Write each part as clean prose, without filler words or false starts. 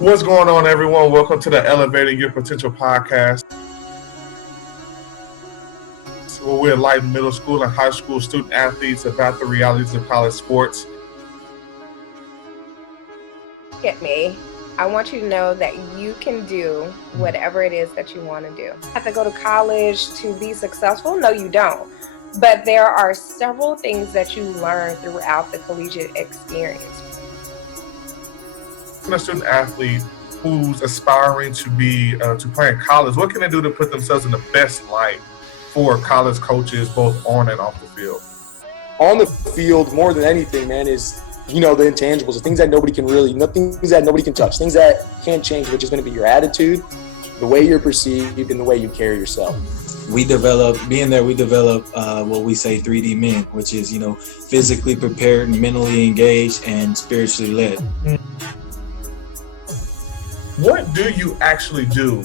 What's going on, everyone? Welcome to the Elevating Your Potential podcast, where we enlighten middle school and high school student athletes about the realities of college sports. At me, I want you to know that you can do whatever it is that you want to do. You have to go to college to be successful? No, you don't. But there are several things that you learn throughout the collegiate experience. A student athlete who's aspiring to play in college, what can they do to put themselves in the best light for college coaches, both on and off the field? On the field, more than anything, man, is the intangibles, the things that nobody can things that nobody can touch, things that can't change, which is going to be your attitude, the way you're perceived, and the way you carry yourself. We develop what we say 3D men, which is, physically prepared, mentally engaged, and spiritually led. What do you actually do?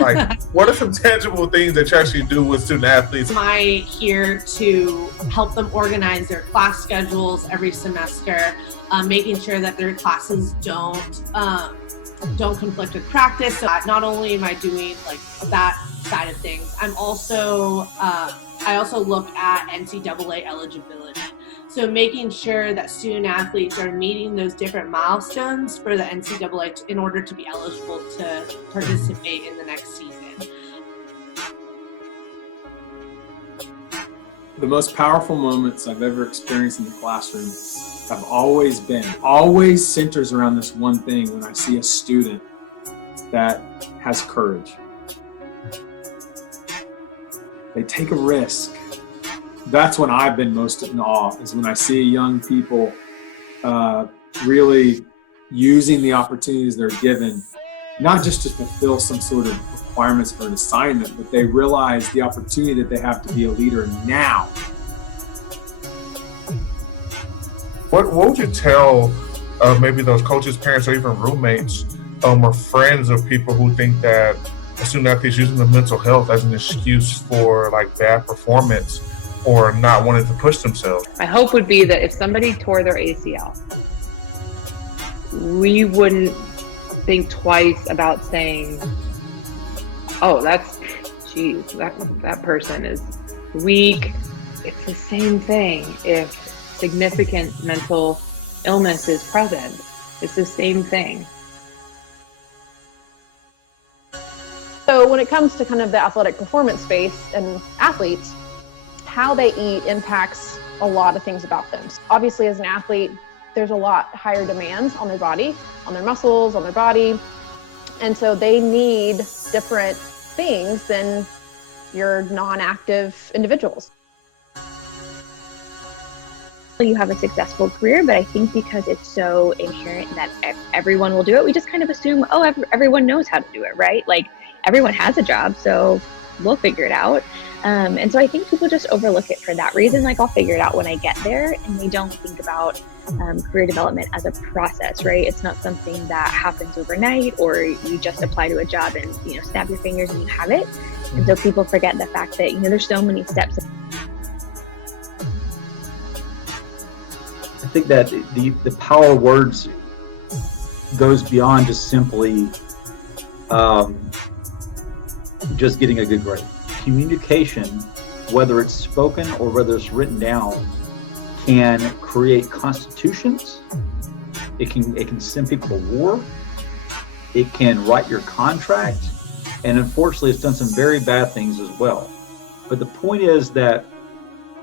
Like, what are some tangible things that you actually do with student athletes? I'm here to help them organize their class schedules every semester, making sure that their classes don't conflict with practice. So not only am I doing like that side of things, I also look at NCAA eligibility. So making sure that student athletes are meeting those different milestones for the NCAA in order to be eligible to participate in the next season. The most powerful moments I've ever experienced in the classroom have always centers around this one thing when I see a student that has courage. They take a risk. That's when I've been most in awe, is when I see young people really using the opportunities they're given, not just to fulfill some sort of requirements for an assignment, but they realize the opportunity that they have to be a leader now. What would you tell maybe those coaches, parents, or even roommates or friends of people who think that a student athlete is using the mental health as an excuse for like bad performance or not wanting to push themselves? My hope would be that if somebody tore their ACL, we wouldn't think twice about saying, oh, that person is weak. It's the same thing if significant mental illness is present. It's the same thing. So when it comes to kind of the athletic performance space and athletes, how they eat impacts a lot of things about them. Obviously, as an athlete, there's a lot higher demands on their body, on their muscles, on their body. And so they need different things than your non-active individuals. You have a successful career, but I think because it's so inherent that everyone will do it, we just kind of assume, oh, everyone knows how to do it, right? Like everyone has a job, so we'll figure it out. And so I think people just overlook it for that reason. Like I'll figure it out when I get there, and they don't think about career development as a process, right? It's not something that happens overnight, or you just apply to a job and snap your fingers and you have it. And so people forget the fact that there's so many steps. I think that the power of words goes beyond just simply just getting a good grade. Communication, whether it's spoken or whether it's written down, can create constitutions. It can send people to war. It can write your contract, and unfortunately, it's done some very bad things as well. But the point is that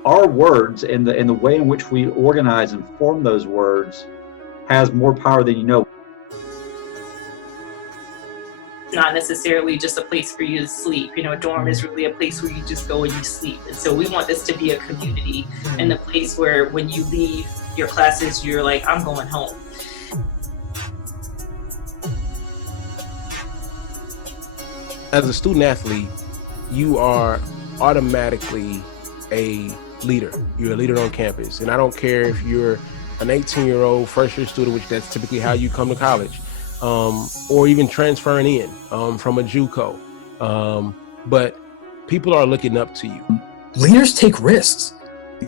our words and the way in which we organize and form those words has more power than you know. Not necessarily just a place for you to sleep. A dorm is really a place where you just go and you sleep. And so we want this to be a community and a place where when you leave your classes, you're like, I'm going home. As a student athlete, you are automatically a leader. You're a leader on campus. And I don't care if you're an 18-year-old first-year student, which that's typically how you come to college, or even transferring in from a JUCO. But people are looking up to you. Leaders take risks.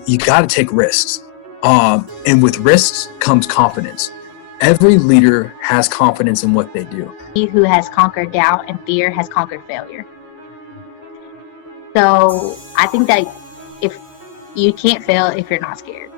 You got to take risks. And with risks comes confidence. Every leader has confidence in what they do. He who has conquered doubt and fear has conquered failure. So I think that if you can't fail if you're not scared.